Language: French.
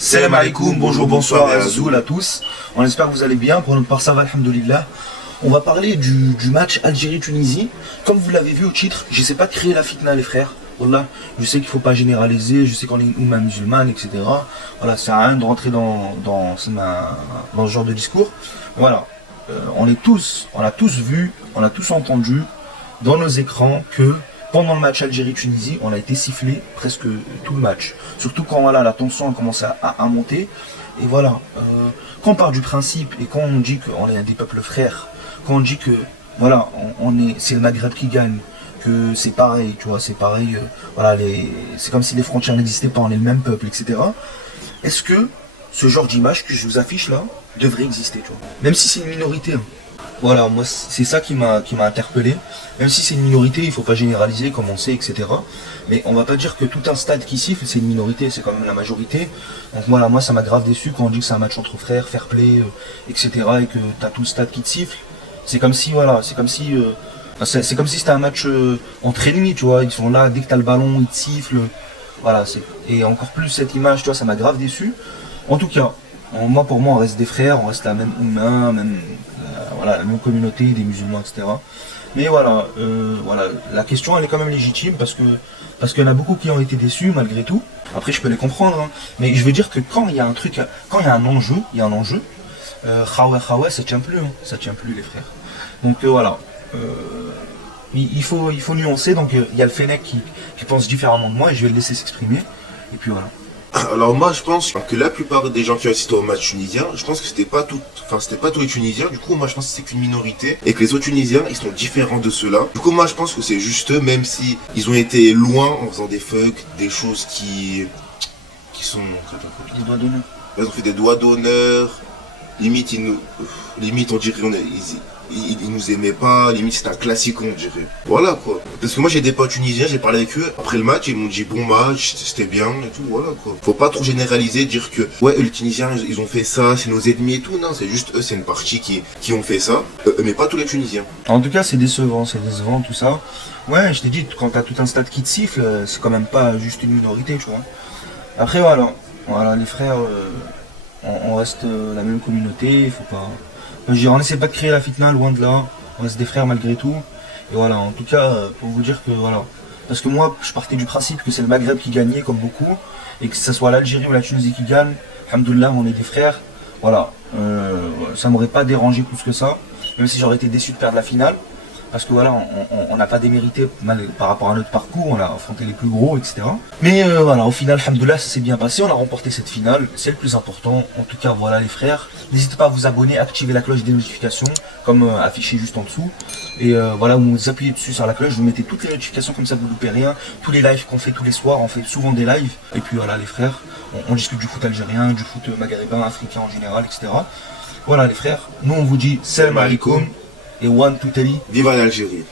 Salam alaikum, bonjour, bonsoir, Azoul à tous. On espère que vous allez bien. Pour notre part, ça va, alhamdoulilah. On va parler du match Algérie-Tunisie. Comme vous l'avez vu au titre, je ne sais pas créer la fitna, les frères. Wallah, je sais qu'il ne faut pas généraliser, je sais qu'on est une umma musulmane, etc. Voilà, ça sert à rien de rentrer dans ce genre de discours. Voilà, on a tous vu, on a tous entendu dans nos écrans que pendant le match Algérie-Tunisie, on a été sifflé presque tout le match. Surtout quand voilà, la tension a commencé à monter. Et voilà, quand on part du principe et quand on dit qu'on est des peuples frères, quand on dit que voilà, c'est le Maghreb qui gagne, que c'est pareil, tu vois, c'est pareil, voilà, c'est comme si les frontières n'existaient pas, on est le même peuple, etc. Est-ce que ce genre d'image que je vous affiche là devrait exister, tu vois, même si c'est une minorité, hein. Voilà, moi c'est ça qui m'a interpellé. Même si c'est une minorité, il ne faut pas généraliser comme on sait, etc. Mais on va pas dire que tout un stade qui siffle, c'est une minorité, c'est quand même la majorité. Donc voilà, moi ça m'a grave déçu quand on dit que c'est un match entre frères, fair play, etc. Et que tu as tout le stade qui te siffle. C'est comme si, voilà, c'est comme si c'était un match entre ennemis, tu vois. Ils sont là, dès que tu as le ballon, ils te sifflent. Voilà, et encore plus cette image, tu vois, ça m'a grave déçu. En tout cas, pour moi, on reste des frères, on reste la même humain, voilà, la même communauté, des musulmans, etc. Mais voilà, la question elle est quand même légitime parce qu'il y en a beaucoup qui ont été déçus malgré tout. Après je peux les comprendre, hein. Mais je veux dire que quand il y a un truc, quand il y a un enjeu, Khawé, ça tient plus, hein. Ça tient plus les frères. Donc voilà, il faut nuancer. Donc il y a le Fennec qui pense différemment de moi et je vais le laisser s'exprimer. Et puis voilà. Alors moi je pense que la plupart des gens qui ont assisté au match tunisien, je pense que c'était pas tous les Tunisiens. Du coup moi je pense que c'est qu'une minorité et que les autres Tunisiens ils sont différents de ceux-là. Du coup moi je pense que c'est juste eux, même si ils ont été loin en faisant des fucks, des choses qui sont Des doigts d'honneur. Ils ont fait des doigts d'honneur. Limite on dirait ils nous aimaient pas, limite c'était un classique on dirait. Voilà quoi. Parce que moi j'ai des potes tunisiens, j'ai parlé avec eux après le match, ils m'ont dit bon match, c'était bien et tout, voilà quoi. Faut pas trop généraliser, dire que ouais les Tunisiens ils ont fait ça, c'est nos ennemis et tout, non c'est juste eux, c'est une partie qui ont fait ça, mais pas tous les Tunisiens. En tout cas c'est décevant tout ça. Ouais je t'ai dit, quand t'as tout un stade qui te siffle, c'est quand même pas juste une minorité tu vois. Après voilà les frères, on reste la même communauté, il faut pas... on essaie pas de créer la fitna, loin de là, on reste des frères malgré tout. Et voilà, en tout cas, pour vous dire que voilà. Parce que moi, je partais du principe que c'est le Maghreb qui gagnait, comme beaucoup, et que ce soit l'Algérie ou la Tunisie qui gagne, alhamdoulilah, on est des frères. Voilà, ça m'aurait pas dérangé plus que ça, même si j'aurais été déçu de perdre la finale. Parce que voilà, on n'a pas démérité par rapport à notre parcours, on a affronté les plus gros, etc. Mais voilà, au final, alhamdoulilah, ça s'est bien passé, on a remporté cette finale, c'est le plus important. En tout cas, voilà les frères, n'hésitez pas à vous abonner, activer la cloche des notifications, comme affiché juste en dessous. Et voilà, vous appuyez dessus sur la cloche, vous mettez toutes les notifications, comme ça vous ne loupez rien. Tous les lives qu'on fait tous les soirs, on fait souvent des lives. Et puis voilà les frères, on discute du foot algérien, du foot maghrébin, africain en général, etc. Voilà les frères, nous on vous dit salam alaikum. Et one, two, three. Viva l'Algérie.